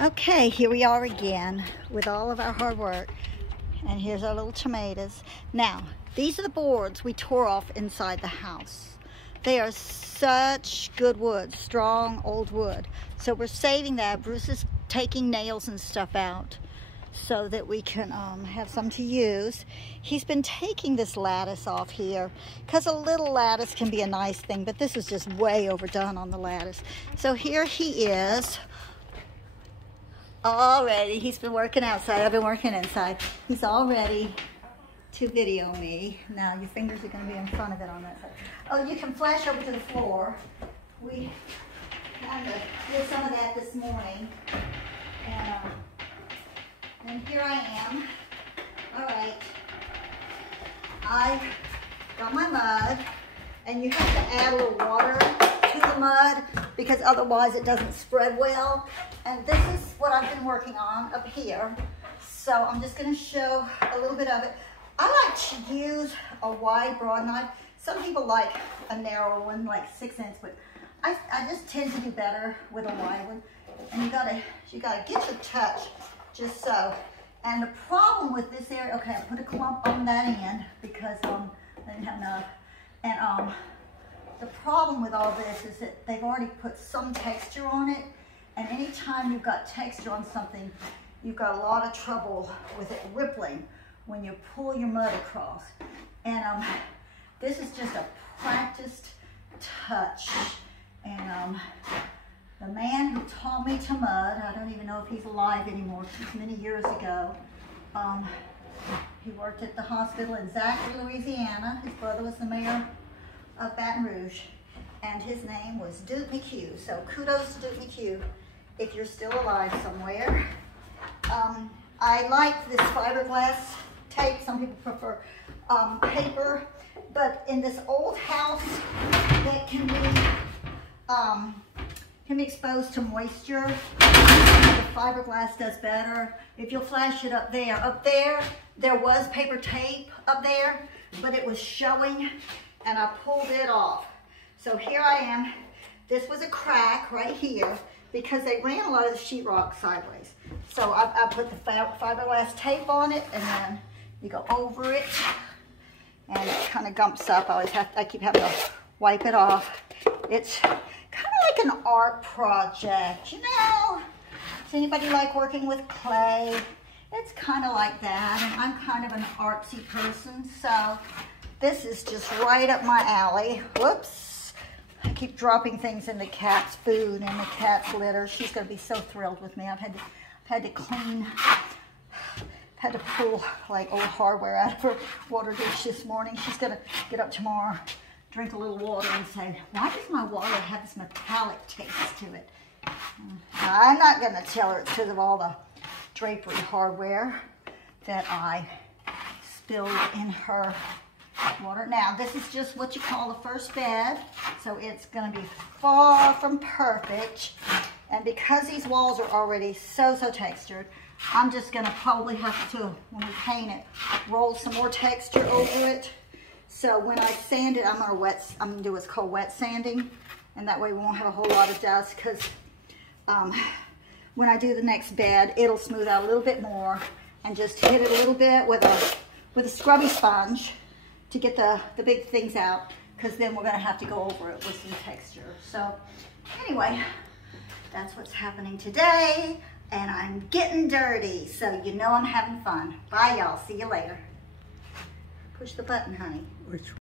Okay, here we are again with all of our hard work. And here's our little tomatoes. Now, these are the boards we tore off inside the house. They are such good wood, strong old wood. So we're saving that. Bruce is taking nails and stuff out so that we can have some to use. He's been taking this lattice off here because a little lattice can be a nice thing, but this is just way overdone on the lattice. So here he is. Already, he's been working outside. I've been working inside. He's all ready to video me. Now your fingers are going to be in front of it on that side. Oh, you can flash over to the floor. We kind of did some of that this morning. And here I am. All right. I got my mud, and you have to add a little water to the mud because otherwise it doesn't spread well. And this is what I've been working on up here. So I'm just going to show a little bit of it. I like to use a wide broad knife. Some people like a narrow one, like 6 inch, but I just tend to do better with a wide one. And you gotta get your touch, just so. And the problem with this area, okay, I put a clump on that end because I didn't have enough. And the problem with all this is that they've already put some texture on it. And anytime you've got texture on something, you've got a lot of trouble with it rippling when you pull your mud across. And this is just a practiced touch. And the man who taught me to mud, I don't even know if he's alive anymore, many years ago. He worked at the hospital in Zachary, Louisiana. His brother was the mayor of Baton Rouge. And his name was Duke McHugh. So kudos to Duke McHugh if you're still alive somewhere. I like this fiberglass tape. Some people prefer paper. But in this old house that can be exposed to moisture, the fiberglass does better. If you'll flash it up there was paper tape up there, but it was showing and I pulled it off. So here I am. This was a crack right here because they ran a lot of the sheetrock sideways. So I put the fiberglass tape on it, and then you go over it, and it kind of gumps up. I keep having to wipe it off. It's kind of like an art project, you know? Does anybody like working with clay? It's kind of like that, and I'm kind of an artsy person, so this is just right up my alley. Whoops. I keep dropping things in the cat's food and the cat's litter. She's going to be so thrilled with me. I've had to clean, had to pull like old hardware out of her water dish this morning. She's going to get up tomorrow, drink a little water and say, why does my water have this metallic taste to it? I'm not going to tell her it's because of all the drapery hardware that I spilled in her water. Now, this is just what you call the first bed, so it's going to be far from perfect. And because these walls are already so textured, I'm just going to probably have to, when we paint it, roll some more texture over it. So when I sand it, I'm going to do what's called wet sanding, and that way we won't have a whole lot of dust, because when I do the next bed, it'll smooth out a little bit more, and just hit it a little bit with a scrubby sponge to get the big things out, because then we're going to have to go over it with some texture. So anyway, that's what's happening today, and I'm getting dirty, so you know I'm having fun. Bye, y'all. See you later. Push the button, honey. Which